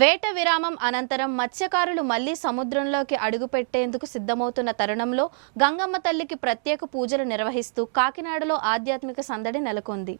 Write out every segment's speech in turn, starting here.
వేట విరామం అనంతరం మత్స్యకారులు మళ్లీ సముద్రంలోకి అడుగుపెట్టేందుకు సిద్ధమవుతున్న తరుణంలో గంగమ్మ తల్లికి ప్రత్యేక పూజలు నిర్వహిస్తూ కాకినాడలో ఆధ్యాత్మిక సందడి నెలకొంది.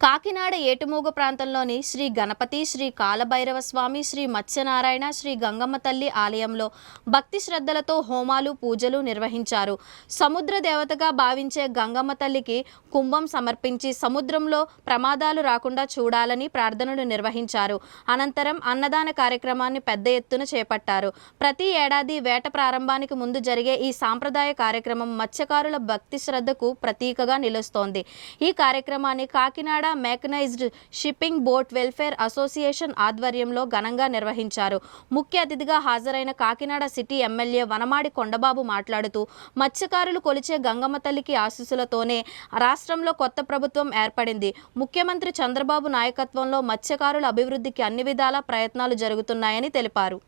కాకినాడ ఏటుమూగ ప్రాంతంలోని శ్రీ గణపతి, శ్రీ కాలభైరవ స్వామి, శ్రీ మత్స్యనారాయణ, శ్రీ గంగమ్మ తల్లి ఆలయంలో భక్తి శ్రద్ధలతో హోమాలు, పూజలు నిర్వహించారు. సముద్ర దేవతగా భావించే గంగమ్మ తల్లికి కుంభం సమర్పించి సముద్రంలో ప్రమాదాలు రాకుండా చూడాలని ప్రార్థనలు నిర్వహించారు. అనంతరం అన్నదాన కార్యక్రమాన్ని పెద్ద ఎత్తున చేపట్టారు. ప్రతి ఏడాది వేట ప్రారంభానికి ముందు జరిగే ఈ సాంప్రదాయ కార్యక్రమం మత్స్యకారుల భక్తి శ్రద్ధకు ప్రతీకగా నిలుస్తోంది. ఈ కార్యక్రమాన్ని Kakinada mechanised shipping boat welfare association ఆధ్వర్యంలో ఘనంగా నిర్వహించారు. ముఖ్య అతిథిగా హాజరైన కాకినాడ సిటీ ఎమ్మెల్యే వనమాడి కొండబాబు మాట్లాడుతూ మత్స్యకారులు కొలిచే గంగమ్మ తల్లికి ఆశీస్సులతోనే రాష్ట్రంలో కొత్త ప్రభుత్వం ఏర్పడింది. ముఖ్యమంత్రి చంద్రబాబు నాయకత్వంలో మత్స్యకారుల అభివృద్ధికి అన్ని విధాల ప్రయత్నాలు జరుగుతున్నాయని తెలిపారు.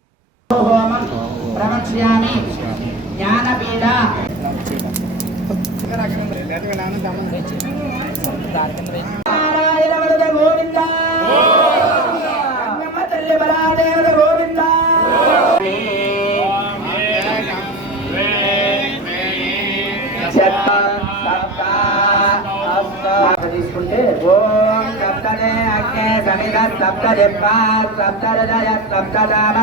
తీసుకుంటే ఓం సప్తదే అగ్నే సమిద సప్తదిప్పా సప్తహృదయ సప్తదాన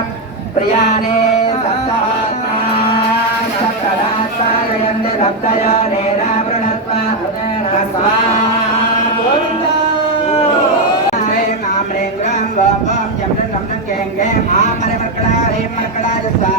ప్రియానే సప్తహాత్మా సప్తదాతారయందే సప్తయోనే రావృణత్వ తస్మాత్ గోవిందా హ్రీం ఆం హ్రీం గ్రాం ఓం ఓం జం నం నం కేం కేం ఆం హరే మర్కడా హ్రీం మర్కడా జస్సా